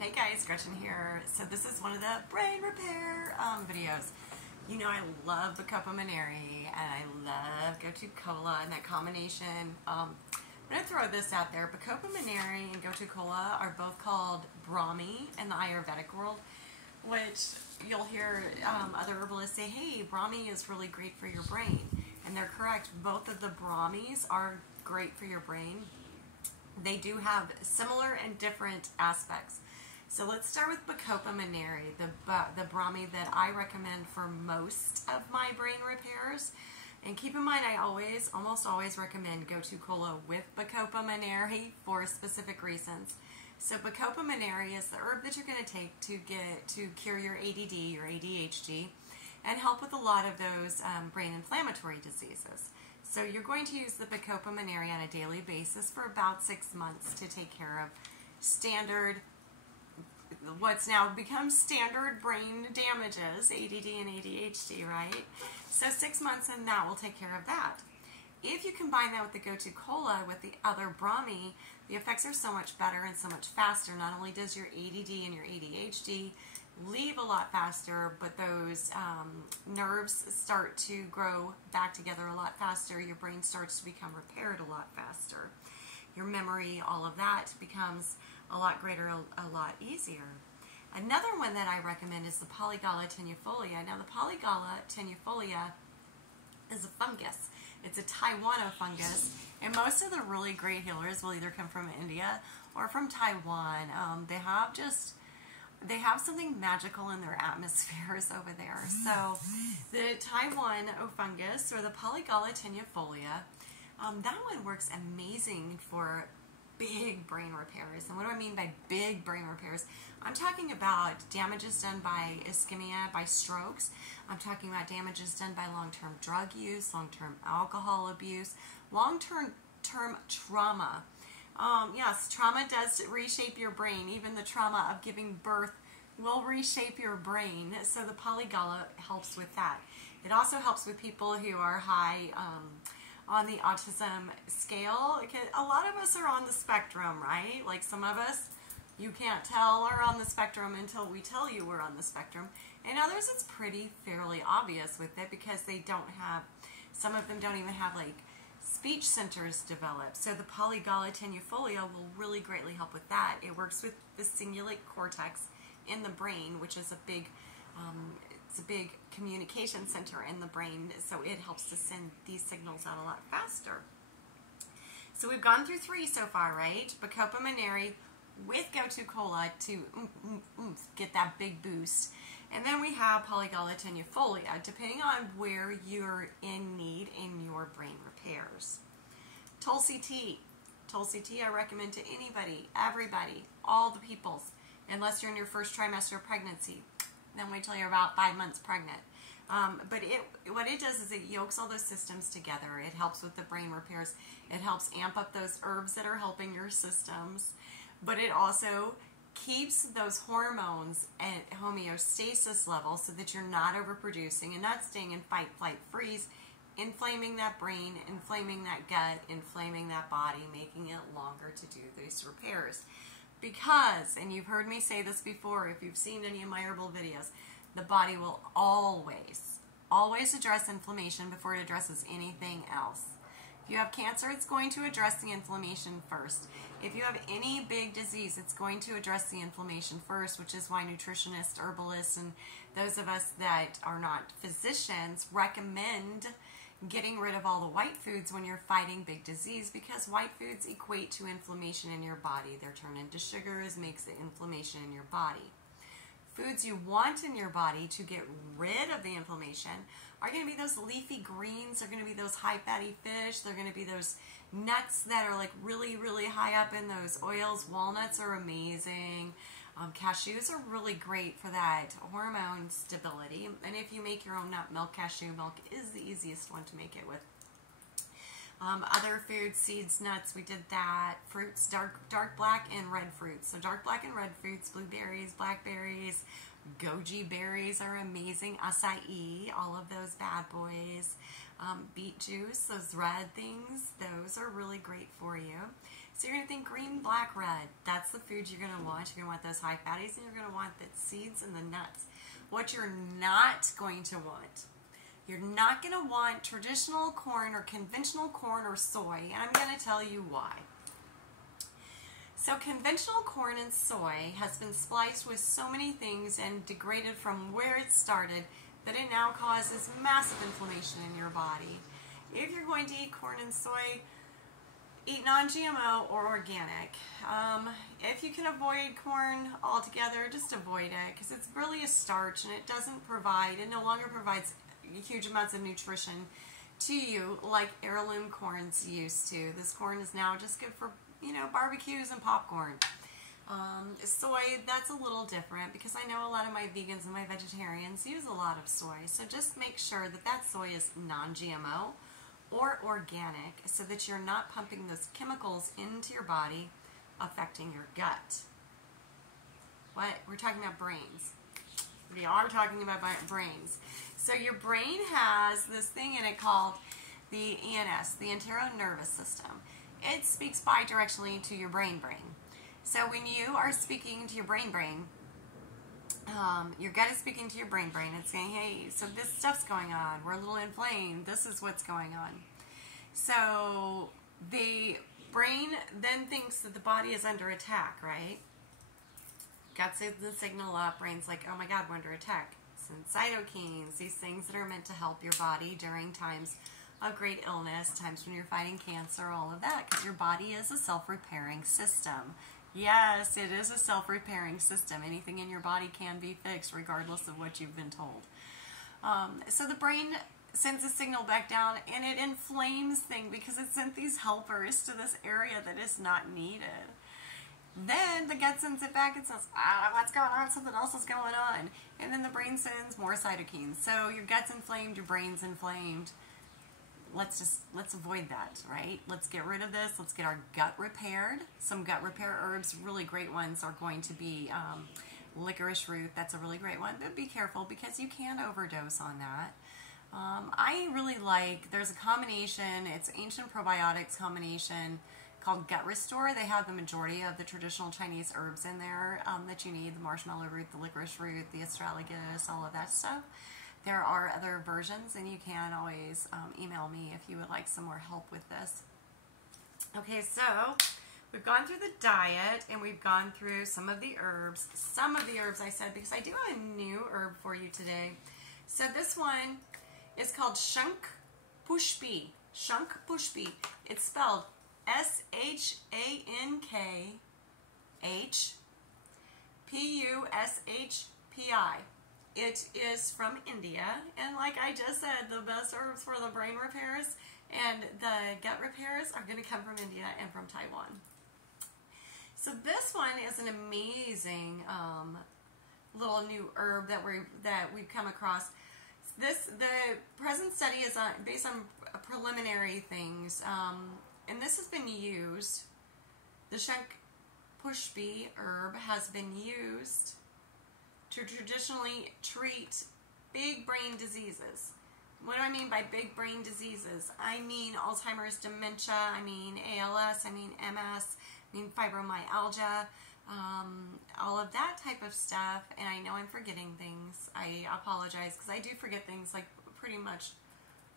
Hey guys, Gretchen here. So this is one of the brain repair videos. You know I love the Bacopa Maneri and I love Gotu Kola and that combination. I'm going to throw this out there. Bacopa Maneri and Gotu Kola are both called Brahmi in the Ayurvedic world, which you'll hear other herbalists say, hey, Brahmi is really great for your brain. And they're correct. Both of the Brahmis are great for your brain. They do have similar and different aspects. So let's start with Bacopa Maneri, the Brahmi that I recommend for most of my brain repairs. And keep in mind, I almost always recommend Gotu Kola with Bacopa Maneri for specific reasons. So Bacopa Maneri is the herb that you're going to take to cure your ADD, your ADHD, and help with a lot of those brain inflammatory diseases. So you're going to use the Bacopa Maneri on a daily basis for about 6 months to take care of what's now become standard brain damages, ADD and ADHD, right? So 6 months and that will take care of that. If you combine that with the Gotu Kola with the other Brahmi, the effects are so much better and so much faster. Not only does your ADD and your ADHD leave a lot faster, but those nerves start to grow back together a lot faster. Your brain starts to become repaired a lot faster. Your memory, all of that becomes a lot greater, a lot easier. Another one that I recommend is the Polygala tenuifolia. Now the Polygala tenuifolia is a fungus. It's a Taiwan fungus, and most of the really great healers will either come from India or from Taiwan. They have something magical in their atmospheres over there. So the Taiwan fungus or the Polygala tenuifolia, that one works amazing for big brain repairs. And what do I mean by big brain repairs? I'm talking about damages done by ischemia, by strokes. I'm talking about damages done by long-term drug use, long-term alcohol abuse, long-term trauma. Yes, trauma does reshape your brain. Even the trauma of giving birth will reshape your brain. So the Polygala helps with that. It also helps with people who are high on the autism scale. A lot of us are on the spectrum, right? Like some of us, you can't tell are on the spectrum until we tell you we're on the spectrum. And others, it's fairly obvious with it because they don't have, some of them don't even have like speech centers developed. So the Polygala tenuifolia will really greatly help with that. It works with the cingulate cortex in the brain, which is a big communication center in the brain, so it helps to send these signals out a lot faster. So we've gone through 3 so far, right? Bacopa Maneri with Gotu Kola to get that big boost. And then we have Polygala tenuifolia, depending on where you're in need in your brain repairs. Tulsi tea. Tulsi tea I recommend to anybody, everybody, all the peoples, unless you're in your first trimester of pregnancy. Then wait till you're about 5 months pregnant. But what it does is it yokes all those systems together. It helps with the brain repairs. It helps amp up those herbs that are helping your systems. But it also keeps those hormones at homeostasis level so that you're not overproducing and not staying in fight, flight, freeze, inflaming that brain, inflaming that gut, inflaming that body, making it longer to do these repairs. Because, and you've heard me say this before, if you've seen any of my herbal videos, the body will always address inflammation before it addresses anything else. If you have cancer, it's going to address the inflammation first. If you have any big disease, it's going to address the inflammation first, which is why nutritionists, herbalists, and those of us that are not physicians recommend getting rid of all the white foods when you're fighting big disease, because white foods equate to inflammation in your body. They're turned into sugars, makes the inflammation in your body. Foods you want in your body to get rid of the inflammation are going to be those leafy greens, they're going to be those high fatty fish, they're going to be those nuts that are like really, really high up in those oils. Walnuts are amazing. Cashews are really great for that hormone stability. And if you make your own nut milk, cashew milk is the easiest one to make it with. Other foods, seeds, nuts, we did that. Fruits, dark black and red fruits. So dark black and red fruits, blueberries, blackberries, goji berries are amazing. Acai, all of those bad boys. Beet juice, those red things, those are really great for you. So you're going to think green, black, red. That's the food you're going to want. You're going to want those high fatties, and you're going to want the seeds and the nuts. What you're not going to want, you're not going to want traditional corn or conventional corn or soy, and I'm going to tell you why. So conventional corn and soy has been spliced with so many things and degraded from where it started that it now causes massive inflammation in your body. If you're going to eat corn and soy, eat non-GMO or organic. If you can avoid corn altogether, just avoid it, because it's really a starch and it no longer provides huge amounts of nutrition to you like heirloom corns used to. This corn is now just good for, barbecues and popcorn. Soy, that's a little different, because I know a lot of my vegans and my vegetarians use a lot of soy. So just make sure that soy is non-GMO or organic, so that you're not pumping those chemicals into your body affecting your gut. What? We're talking about brains. We are talking about brains. So your brain has this thing in it called the ENS, the enteral nervous system. It speaks bidirectionally to your brain. So when you are speaking to your brain, your gut is speaking to your brain. It's saying, hey, so this stuff's going on. We're a little inflamed. This is what's going on. So the brain then thinks that the body is under attack, right? Gut sends the signal up. Brain's like, oh my God, we're under attack. Send cytokines, these things that are meant to help your body during times of great illness, times when you're fighting cancer, all of that, because your body is a self-repairing system. Yes, it is a self-repairing system. Anything in your body can be fixed regardless of what you've been told. So the brain sends a signal back down, and it inflames things because it sent these helpers to this area that is not needed. Then the gut sends it back and says, what's going on? Something else is going on. And then the brain sends more cytokines. So your gut's inflamed, your brain's inflamed. Let's avoid that, right? Let's get rid of this. Let's get our gut repaired. Some gut repair herbs, really great ones, are going to be licorice root. That's a really great one, but be careful because you can overdose on that. I really like, there's a combination, it's ancient probiotics combination called Gut Restore. They have the majority of the traditional Chinese herbs in there that you need, the marshmallow root, the licorice root, the astragalus, all of that stuff. There are other versions, and you can always email me if you would like some more help with this. Okay, so we've gone through the diet, and we've gone through some of the herbs. Some of the herbs I said, because I do have a new herb for you today. So this one is called Shank Push B. Shank Push B. It's spelled ShankPushpi. It is from India, and like I just said, the best herbs for the brain repairs and the gut repairs are going to come from India and from Taiwan. So this one is an amazing little new herb that we've come across. The present study is based on preliminary things, and this has been used. The Shank Push B herb has been used to traditionally treat big brain diseases. What do I mean by big brain diseases? I mean Alzheimer's, dementia, I mean ALS, I mean MS, I mean fibromyalgia, all of that type of stuff. And I know I'm forgetting things. I apologize because I do forget things like pretty much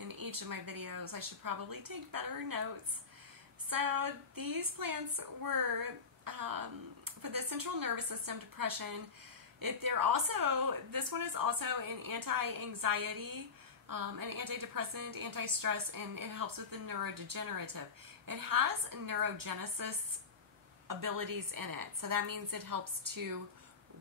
in each of my videos. I should probably take better notes. So these plants were for the central nervous system, depression. This one is also an anti-anxiety, an antidepressant, anti-stress, and it helps with the neurodegenerative. It has neurogenesis abilities in it, so that means it helps to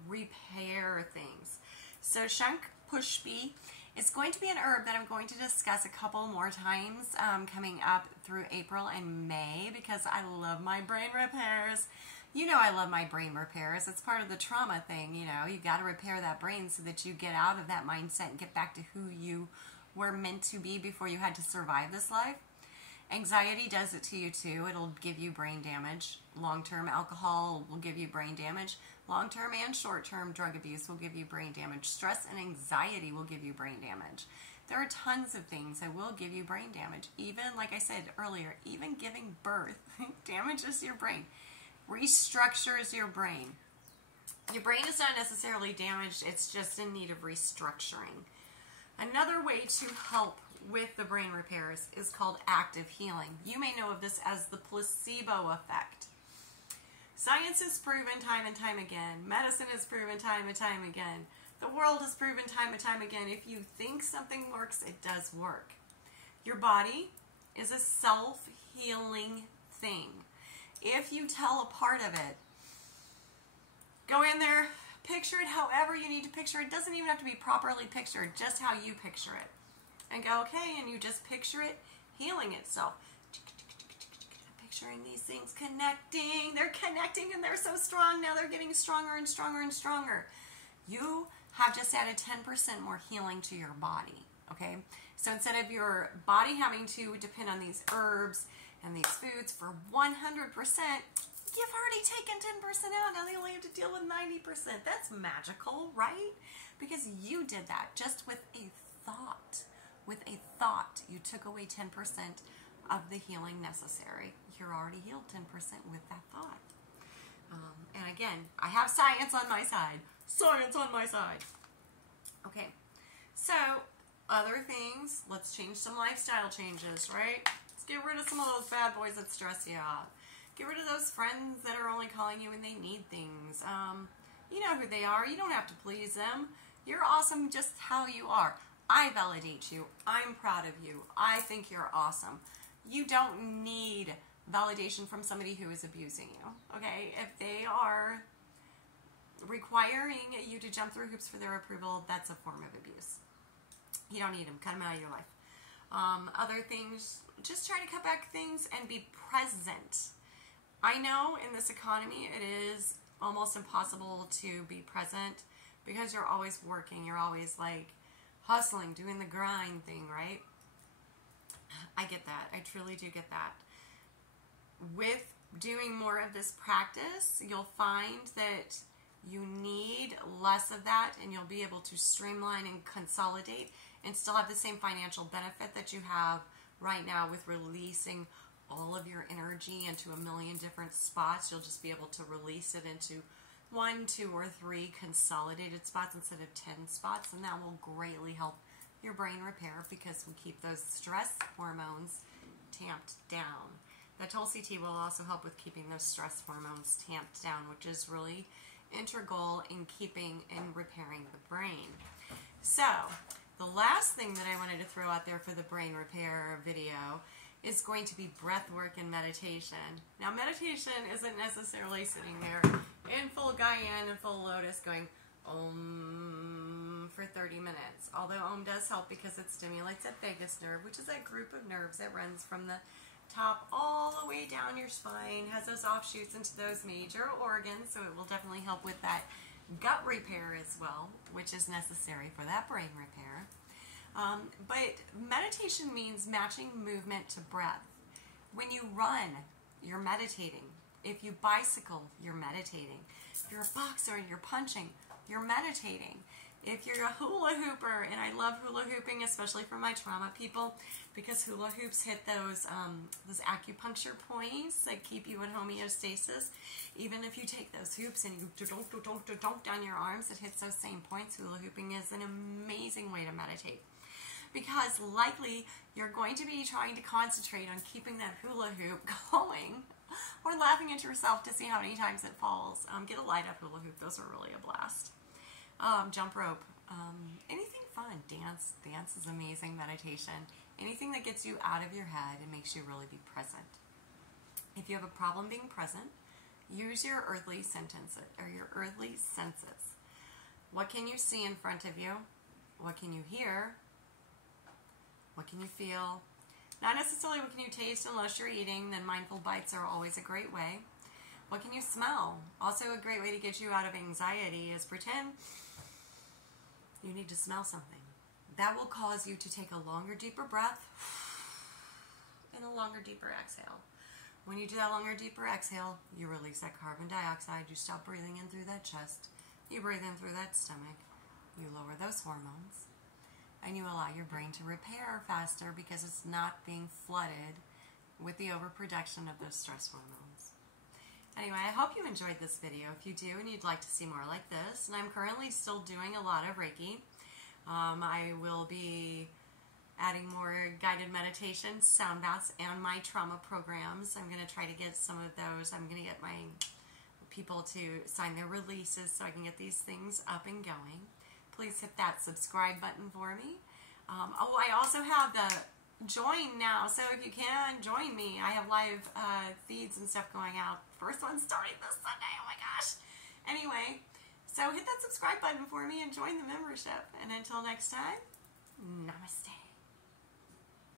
repair things. So Shank Push B is going to be an herb that I'm going to discuss a couple more times coming up through April and May, because I love my brain repairs. You know I love my brain repairs. It's part of the trauma thing, you know. You got to repair that brain so that you get out of that mindset and get back to who you were meant to be before you had to survive this life. Anxiety does it to you too. It'll give you brain damage. Long-term alcohol will give you brain damage. Long-term and short-term drug abuse will give you brain damage. Stress and anxiety will give you brain damage. There are tons of things that will give you brain damage. Even, like I said earlier, even giving birth damages your brain, restructures your brain. Your brain is not necessarily damaged, it's just in need of restructuring. Another way to help with the brain repairs is called active healing. You may know of this as the placebo effect. Science has proven time and time again. Medicine has proven time and time again. The world has proven time and time again. If you think something works, it does work. Your body is a self-healing thing. If you tell a part of it, go in there, picture it however you need to picture it. It doesn't even have to be properly pictured, just how you picture it. And go, okay, and you just picture it healing itself. Picturing these things connecting. They're connecting and they're so strong. Now they're getting stronger and stronger and stronger. You have just added 10% more healing to your body, okay? So instead of your body having to depend on these herbs and these foods for 100%, you've already taken 10% out. Now they only have to deal with 90%. That's magical, right? Because you did that just with a thought. With a thought, you took away 10% of the healing necessary. You're already healed 10% with that thought. And again, I have science on my side. Science on my side. Okay, so other things, let's change some lifestyle changes, right? Let's get rid of some of those bad boys that stress you out. Get rid of those friends that are only calling you when they need things. You know who they are. You don't have to please them. You're awesome just how you are. I validate you. I'm proud of you. I think you're awesome. You don't need validation from somebody who is abusing you, okay? If they are requiring you to jump through hoops for their approval, that's a form of abuse. You don't need them. Cut them out of your life. Other things, just try to cut back things and be present. I know in this economy it is almost impossible to be present because you're always working. You're always like hustling, doing the grind thing, right? I get that. I truly do get that. With doing more of this practice, you'll find that you need less of that and you'll be able to streamline and consolidate and still have the same financial benefit that you have right now with releasing all of your energy into a million different spots. You'll just be able to release it into 1, 2, or 3 consolidated spots instead of 10 spots, and that will greatly help your brain repair because we keep those stress hormones tamped down. The Tulsi tea will also help with keeping those stress hormones tamped down, which is really integral in keeping and repairing the brain. So, the last thing that I wanted to throw out there for the brain repair video is going to be breath work and meditation. Now, meditation isn't necessarily sitting there in full Gaian and full lotus going Om for 30 minutes. Although Om does help because it stimulates that vagus nerve, which is that group of nerves that runs from the top all the way down your spine, has those offshoots into those major organs, so it will definitely help with that gut repair as well, which is necessary for that brain repair. But meditation means matching movement to breath. When you run, you're meditating. If you bicycle, you're meditating. If you're a boxer and you're punching, you're meditating. If you're a hula hooper, and I love hula hooping, especially for my trauma people, because hula hoops hit those acupuncture points that keep you in homeostasis. Even if you take those hoops and you dunk down your arms, it hits those same points. Hula hooping is an amazing way to meditate. Because likely you're going to be trying to concentrate on keeping that hula hoop going, or laughing at yourself to see how many times it falls. Get a light up hula hoop. Those are really a blast. Jump rope. Anything fun. Dance. Dance is amazing meditation. Anything that gets you out of your head and makes you really be present. If you have a problem being present, use your earthly senses. What can you see in front of you? What can you hear? What can you feel? Not necessarily what can you taste unless you're eating, then mindful bites are always a great way. What can you smell? Also a great way to get you out of anxiety is pretend you need to smell something. That will cause you to take a longer, deeper breath and a longer, deeper exhale. When you do that longer, deeper exhale, you release that carbon dioxide. You stop breathing in through that chest. You breathe in through that stomach. You lower those hormones. and you allow your brain to repair faster because it's not being flooded with the overproduction of those stress hormones. Anyway, I hope you enjoyed this video. If you do and you'd like to see more like this, and I'm currently still doing a lot of Reiki. I will be adding more guided meditations, sound baths, and my trauma programs. I'm going to try to get some of those. I'm going to get my people to sign their releases so I can get these things up and going. Please hit that subscribe button for me. Oh, I also have the join now, so if you can join me, I have live feeds and stuff going out. First one starting this Sunday. Oh my gosh. Anyway, so hit that subscribe button for me and join the membership. And until next time, namaste.